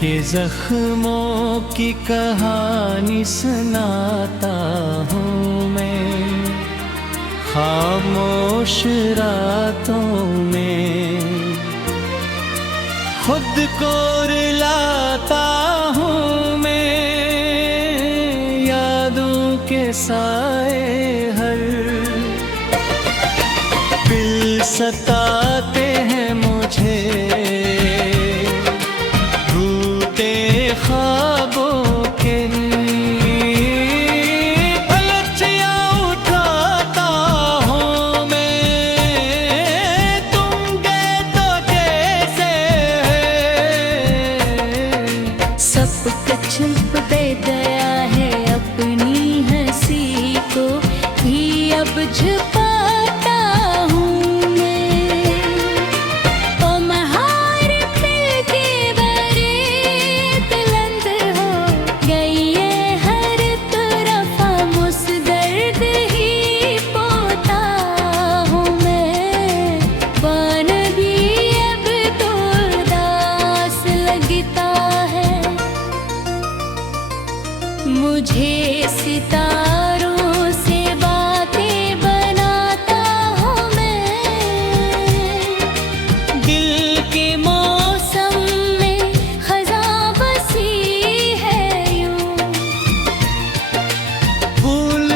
के जख्मों की कहानी सुनाता हूँ मैं खामोश रातों में। खुद को रुलाता हूँ मैं यादों के साए हर दिल सताते हैं मुझे ख्वाबों के पलटियां उठाता हूँ मैं तुम गए तो जैसे सब कुछ दे गया है अपनी हंसी को भी अब छुपाता हूँ मुझे सितारों से बातें बनाता हूँ मैं दिल के मौसम में खज़ां बसी है यूं फूल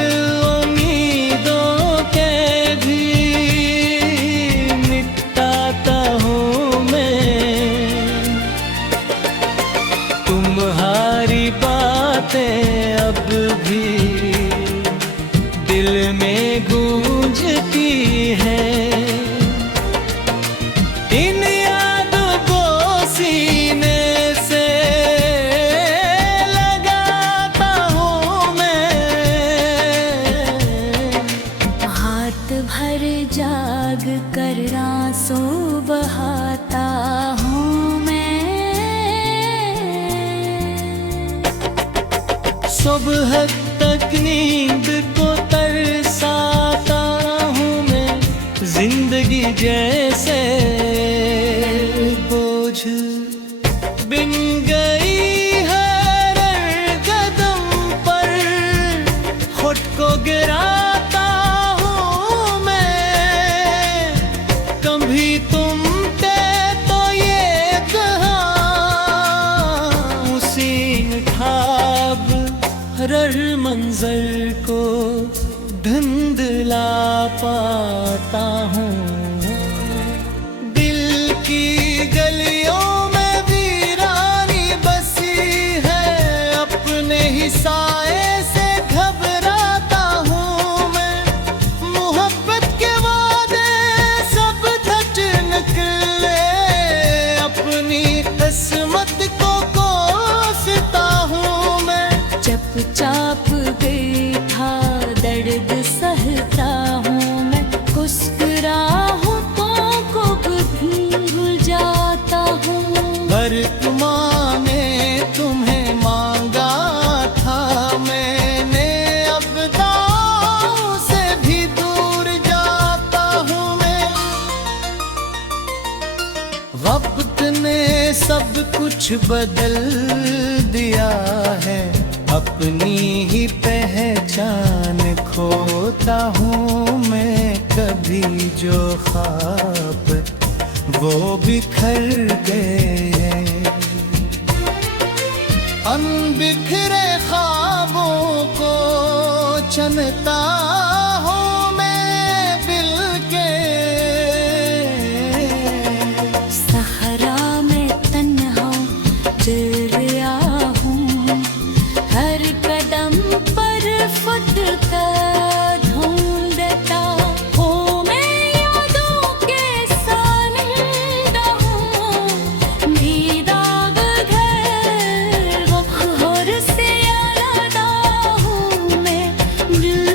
उम्मीदों के भी निपटाता हूँ मैं तुम्हारी बातें अब भी दिल में गूंजती है। इन यादों को सीने से लगाता हूँ मैं हाथ भर जाग कर आंसू बहाता हूँ मैं सुबह तक नींद को तरसाता हूँ मैं जिंदगी जैसे बोझ बिन गई हर कदम पर खुद को गिराता हूँ मैं कभी तुम थे तो ये कहा उसी ख्वाब हर मंजर को धुंधला पाता हूँ दिल की गलियों में वीरानी बसी है अपने ही साए से घबराता हूँ मैं मोहब्बत के वादे सब झट निकले अपनी किस्मत को कोसता हूँ मैं चाप गई था दर्द सहता हूँ मैं मुस्कुराहटों को भी भूल जाता हूँ हर माने तुम्हें मांगा था मैंने अब दांव से भी दूर जाता हूँ मैं वक्त ने सब कुछ बदल दिया है अपनी ही पहचान खोता हूँ मैं कभी जो ख्वाब वो बिखर गए अनबिखरे ख्वाबों को चुनता हूँ मैं दिल के सहारा में तन्हा दरिया हर कदम पर खुद का ढूंढता हूँ मैं यादों के सानिंदा हूँ दीदार घर वक़्र से आलादा हूँ मैं दिल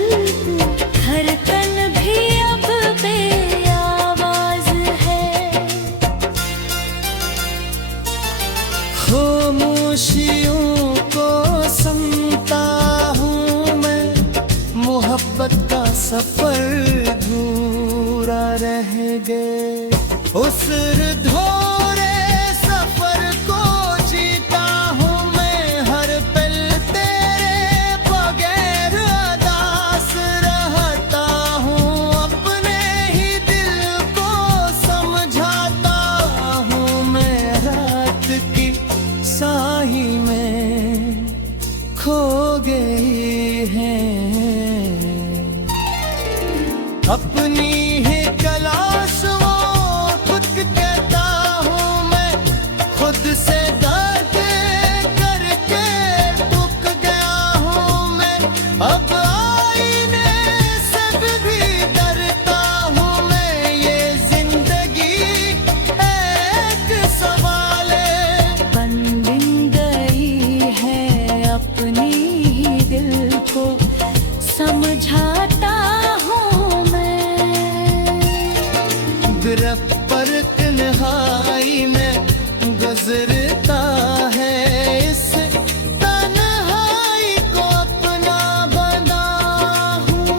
धड़कन भी अब बेआवाज़ है खामोशियों को सुनता हूँ मैं मोहब्बत का सफर अधूरा रह गए उस अधूरे सफर को जी साही में खो गई है। अपनी ही तलाश वो खुद कहता हूँ मैं, खुद से दर्द करके टूट गया हूँ मैं। अब आईने से भी डरता हूँ मैं, ये जिंदगी एक सवाल है। बन गई है अपनी ही दिल को समझाता हूँ मैं। गिरफ्त पर तन्हाई में गुजरता है, इस तन्हाई को अपना बना हूँ।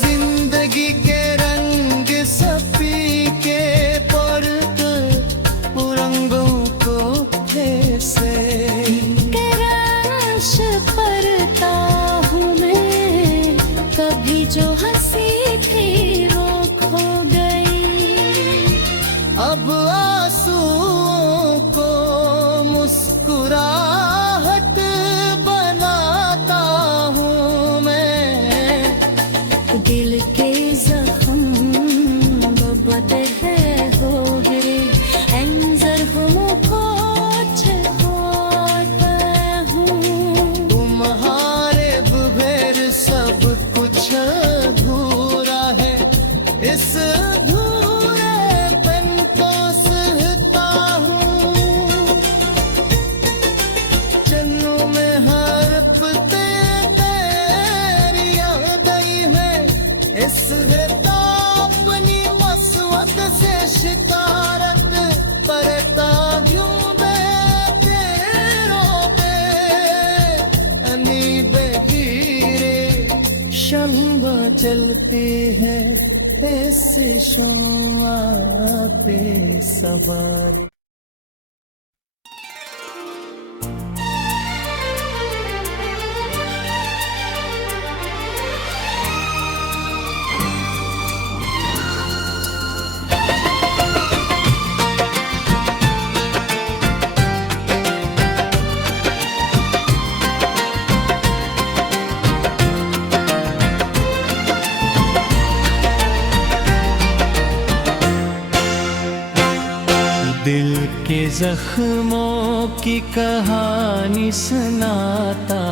जिंदगी के रंग सफी के पर रंगों को फिर से रंश परता हूँ मैं, कभी जो हंसी थी वो खो गई। अब आंसुओं को मुस्कुराहट बनाता हूँ मैं। दिल के जख्म बदले हो गए, एंजर हमको छोड़ता हूँ। तुम्हारे बगैर सब कुछ अधूरा है, इस अधूरेपन को सहता हूँ। जन्नों में हरपते तेरी याद आई है, इस रहता अपनी मसवत से शिकारत करता क्यों शम्मा चलती है ऐसे शम्मा पे सवार। दिल के जख्मों की कहानी सुनाता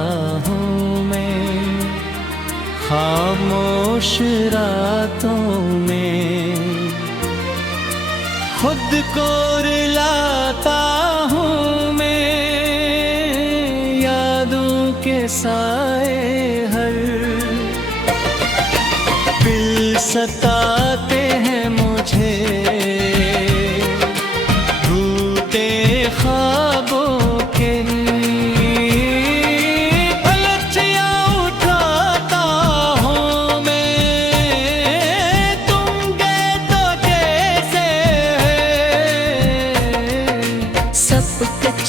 हूँ मैं, खामोश रातों में खुद को रुलाता हूँ मैं। यादों के साए हर दिल सताते हैं मुझे, ख्वाबों के पलटियां उठाता हूँ मैं। तुम गए तो जैसे सब कुछ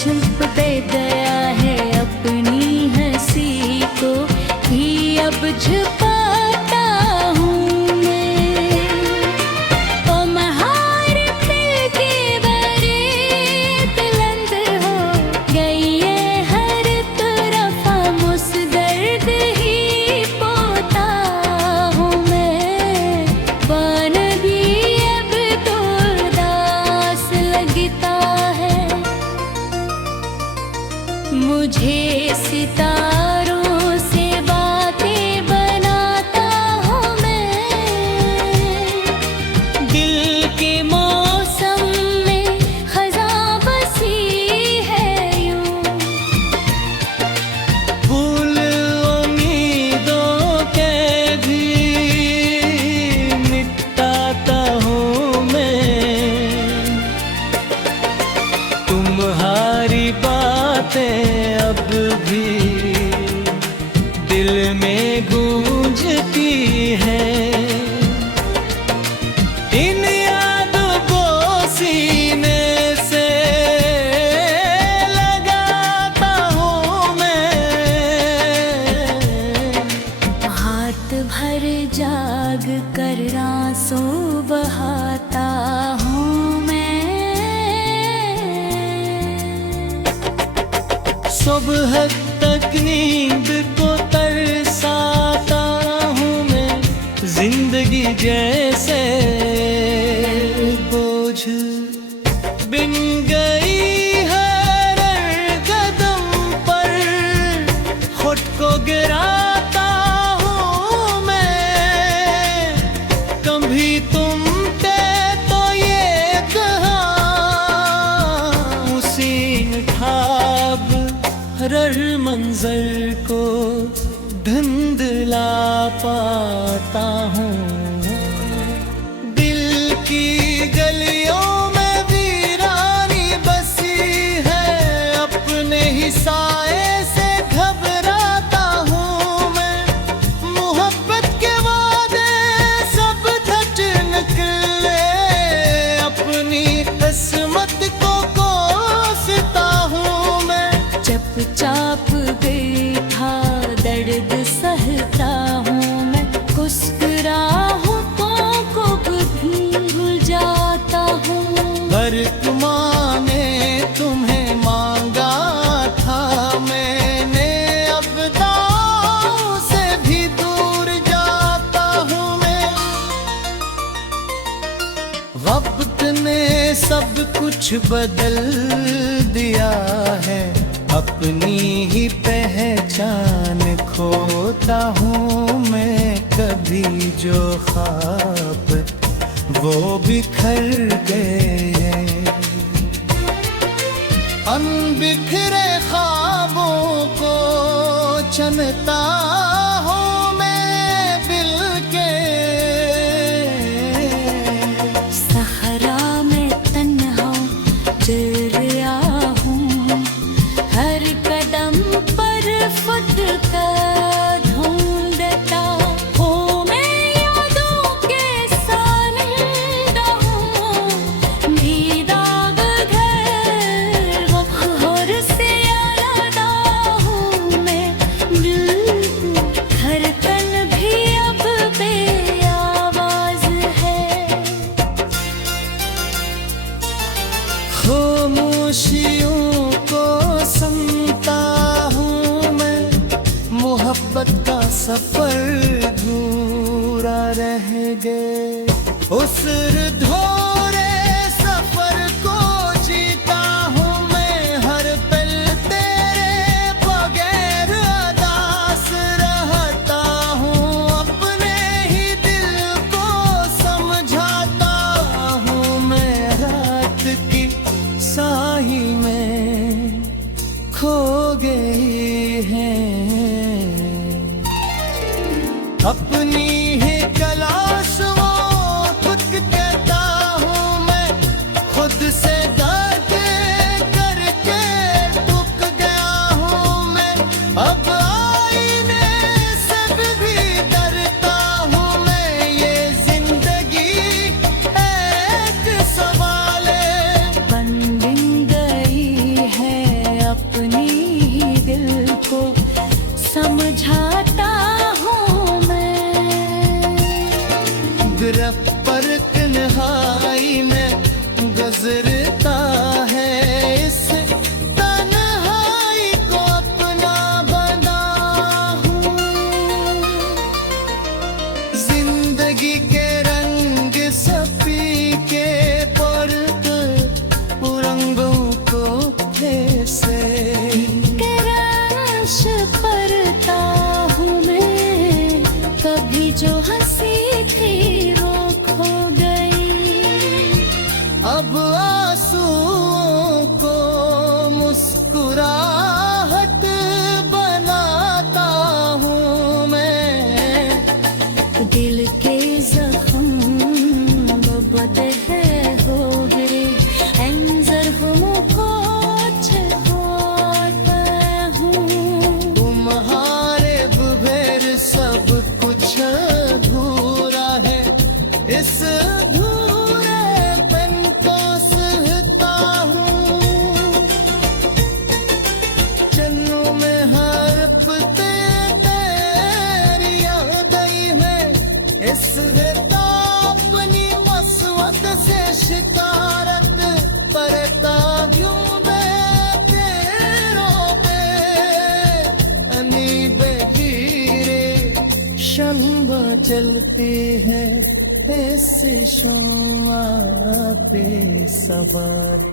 दे गया है, अपनी हंसी को ही अब छुपाता हूँ मैं। ओ महार दिल की बरीत लंद हो गई है, हर तरफ मुस दर्द ही पोता हूँ मैं। पान भी अब तो उदास लगता है मुझे, सितारों से बातें बनाता हूँ मैं। दिल के मौसम में खज़ां बसी है यूं, फूल उम्मीदों के भी निपटाता हूँ मैं। तुम्हारी बातें अब भी दिल में गूंजती है, इन यादों को सीने से लगाता हूँ मैं। हाथ भर जाग कर आंसू बहाता हूँ मैं। सुबह तक नींद को तरसाता हूँ मैं, जिंदगी जैसे बोझ बिन गई है हर कदम पर, खुद को गिराता हूँ मैं। कभी तुम पे तो ये कहा, उसी ख्वाब हर मंजर को धुंधला पाता हूँ। दिल की गलियों में वीरानी बसी है, अपने ही साए से घबराता हूँ मैं। मोहब्बत के वादे सब झट निकले, अपनी किस्मत को कोसता हूँ मैं। चुपचाप बैठा दर्द सहता हूँ मैं, मुस्कुराहटों को भूल जाता हूँ। बरखुमां ने तुम्हें मांगा था मैंने, अब दांव से भी दूर जाता हूँ मैं। वक्त ने सब कुछ बदल दिया है, अपनी ही पहचान खोता हूँ मैं। कभी जो ख्वाब वो बिखर गए हैं, अनबिखरे ख्वाबों को चुनता हूँ मैं दिल के। सहरा में तन्हा दरिया हूँ, हर कदम पर खुद का ढूंढता हूँ मैं। यादों के सानिंदा हूँ, दीदार घर गफ्फार से आलादा हूँ मैं। दिल धड़कन भी अब बेआवाज है। खामोशियों को सुनता हूँ मैं, मोहब्बत का सफर अधूरा रह गए। उस अधूरे सफर को जीता हूँ मैं, हर पल तेरे बगैर उदास रहता हूँ। अपने ही दिल को समझाता हूँ मैं, रात की साही में खो गई है। अपनी ही तलाश वो खुद कहता हूँ मैं, खुद से दर्द करके टूट गया हूँ मैं। अब आईने से भी डरता हूँ मैं, ये जिंदगी एक सवाल है। बन गई है अपनी ही दिल को समझाता हूँ मैं। चलते हैं ऐसे शम्मा पे सवार।